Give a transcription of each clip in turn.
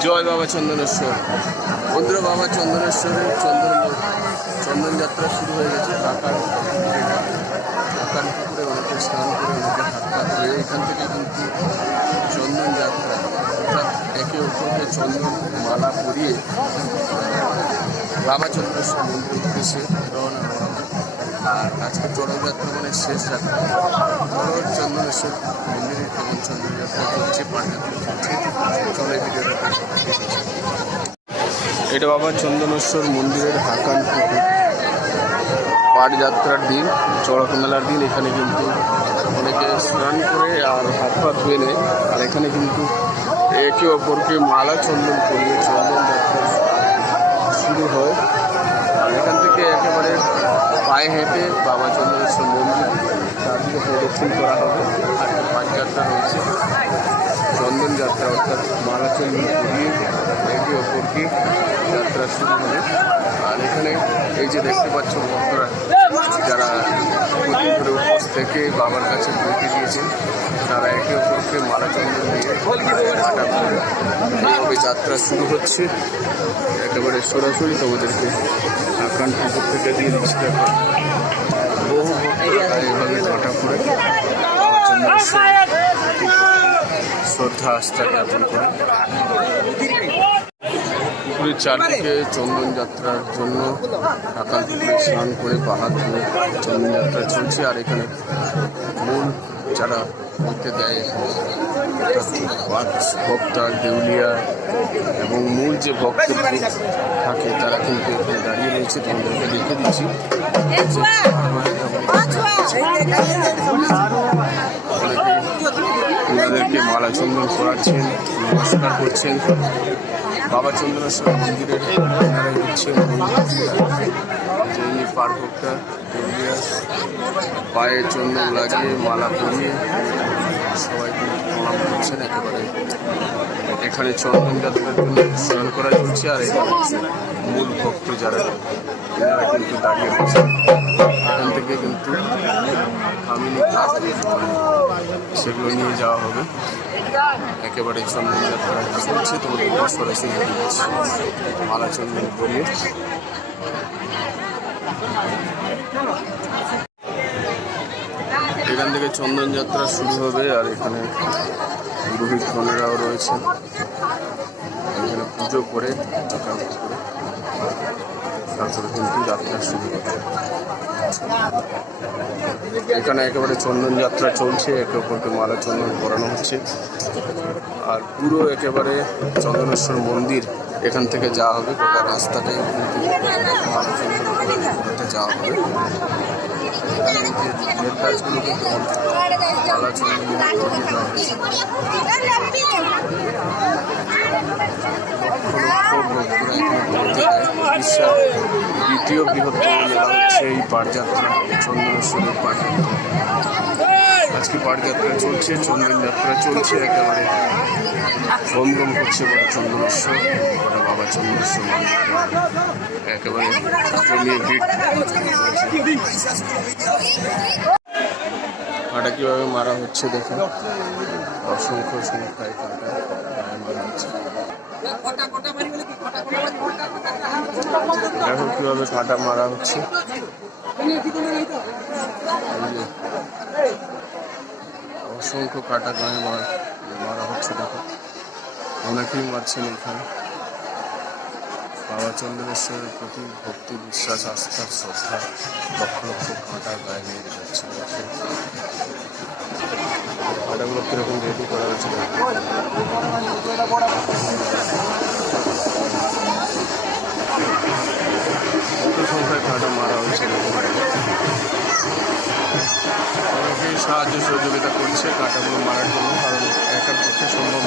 জয় বাবা চন্দনেশ্বর বন্ধুরা বাবা চন্দনেশ্বরের চন্দন চন্দন যাত্রা শুরু হয়ে গেছে ঢাকার ঢাকার পুকুরে অনেকে স্নান করে অনেকে হাত ধুয়ে এখান থেকে কিন্তু চন্দন যাত্রা, অর্থাৎ একে অপরকে চন্দন মালা পরিয়ে বাবা চন্দনেশ্বর মন্দির উদ্দেশ্যে রওনা। আর আজকে মানে শেষ যাত্রা। যাত্রা চলছে চলে ভিডিওটা এটা বাবা চন্দনেশ্বর মন্দিরের হাকান পাট যাত্রার দিন চড়ক মেলার দিন, এখানে কিন্তু অনেকে স্নান করে আর হাত পা ধুয়ে নেয়। আর এখানে কিন্তু একে অপরকে মালা চন্দন করিয়ে চন্দন যাত্রা শুরু হয়। আর এখান থেকে একেবারে পায়ে হেঁটে বাবা চন্দ্রেশ্বর মন্দির, তার দিকে প্রদক্ষিণ করা হবে। আর একটা পাঁচ যাত্রা রয়েছে চন্দন যাত্রা, অর্থাৎ মালা চন্দন করিয়ে একে অপরকে যাত্রা শুরু হবে। আর এখানে এই যে দেখতে পাচ্ছ ভক্তরা, যারা প্রতি থেকে বাবার কাছে বইতে গিয়েছেন, তারা একে অপরকে মালা চন্দন এইভাবে যাত্রা শুরু হচ্ছে। একেবারে সরাসরি তোমাদেরকে আকান ঠাকুর থেকে দিয়ে দিচ্ছি বহু ভক্তরা এভাবে কাটা করে শ্রদ্ধা আস্থা জ্ঞাপন করে। পুকুরের চারদিকে চন্দন যাত্রার জন্য আকাল পুকুরে স্নান করে পাহাড় ধরে চন্দন যাত্রা চলছে, আর এখানে মূল যারা বলতে দেয় অর্থাৎ ভক্তা, দেউলিয়া এবং মূল যে ভক্ত থাকে, তারা কিন্তু এখানে দাঁড়িয়ে রয়েছে। তোমাদেরকে দেখে দিচ্ছি ওনাদেরকে মালা চন্দন করাচ্ছেন, নমস্কার করছেন। বাবা চন্দ্রেশ্বর মন্দিরের ওনারাই দিচ্ছেন। যিনি পার্বকটা দেউলিয়া পায়ে চন্দন লাগিয়ে মালা পরিয়ে একেবারে। এখানে চন্দন যাত্রার জন্য স্নান করা চলছে আর এখানে মূল ভক্ত যারা, এনারা কিন্তু দাঁড়িয়ে রয়েছেন। এখান থেকে কিন্তু সেগুলো নিয়ে যাওয়া হবে। একেবারে চন্দন যাত্রা চলছে, তোমাদের সরাসরি মালা চন্দন করিয়ে এখান থেকে চন্দন যাত্রা শুরু হবে আর এখানে পুরোহিত গণেরাও রয়েছে। এখানে পুজো করে তারপরে কিন্তু যাত্রা শুরু হবে। এখানে একেবারে চন্দন যাত্রা চলছে, একে অপরকে মালা চন্দন করানো হচ্ছে। আর পুরো একেবারে চন্দনেশ্বর মন্দির এখান থেকে যাওয়া হবে, গোটা রাস্তাটাই কিন্তু যাওয়া হবে। দ্বিতীয় বৃহত্তম মেলা হচ্ছে এই পাটযাত্রা চন্দনেশ্বরের আজকে পাটযাত্রা চলছে চন্দন যাত্রা চলছে, একেবারে গম গম করছে বলে চন্দনেশ্বর ওটা বাবা চন্দনেশ্বর একেবারে জমিয়ে ভিড় কাটা কীভাবে মারা হচ্ছে দেখুন। অসংখ্য সংখ্যায় কাটা মারা হচ্ছে। দেখো কীভাবে কাটা মারা হচ্ছে। অসংখ্য কাটা গায়ে মার, মারা হচ্ছে, দেখো। অনেকেই মারছেন এখানে। বাবা চন্দ্রেশ্বরের প্রতি ভক্তি, বিশ্বাস, আস্থা, শ্রদ্ধা, লক্ষ লক্ষ কাঁটা গায়ে নিয়ে যাচ্ছে। কাঁটাগুলো কীরকম রেডি করা হয়েছে কাঁটাগুলো মারার জন্য কারণ একার পক্ষে সম্ভব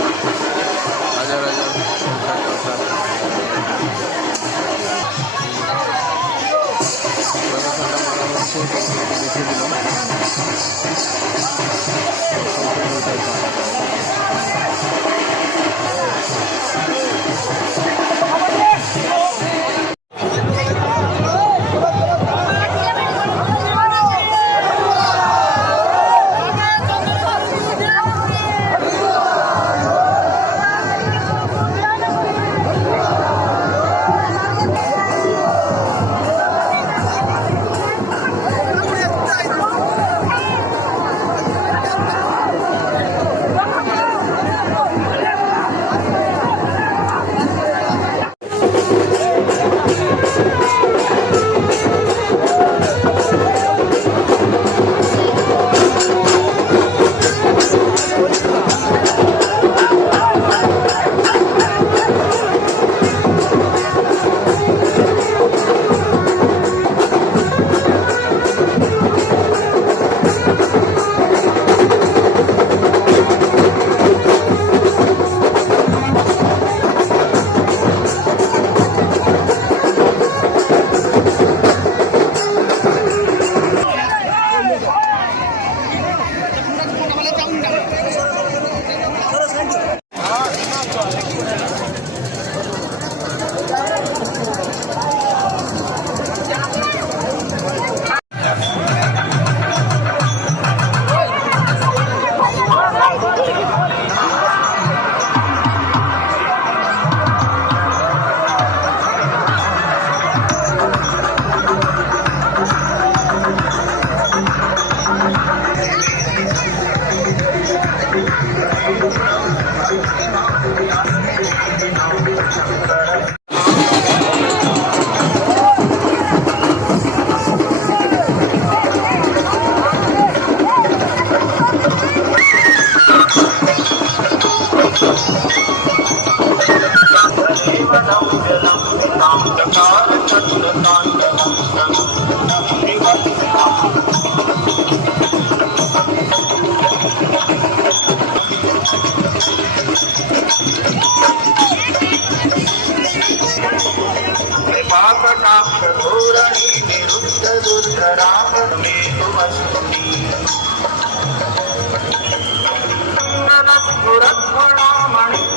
रामे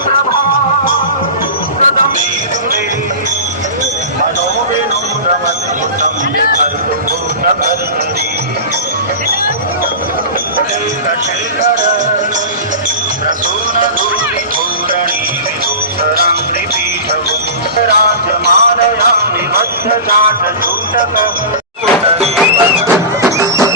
प्रभुप्रथमे तु मनोविनोतं अनुभूतशिखर प्रसून्नगुरीपूरणी सुरं नृपीषुराजमानयामि मध्नशाचूतक Thank you.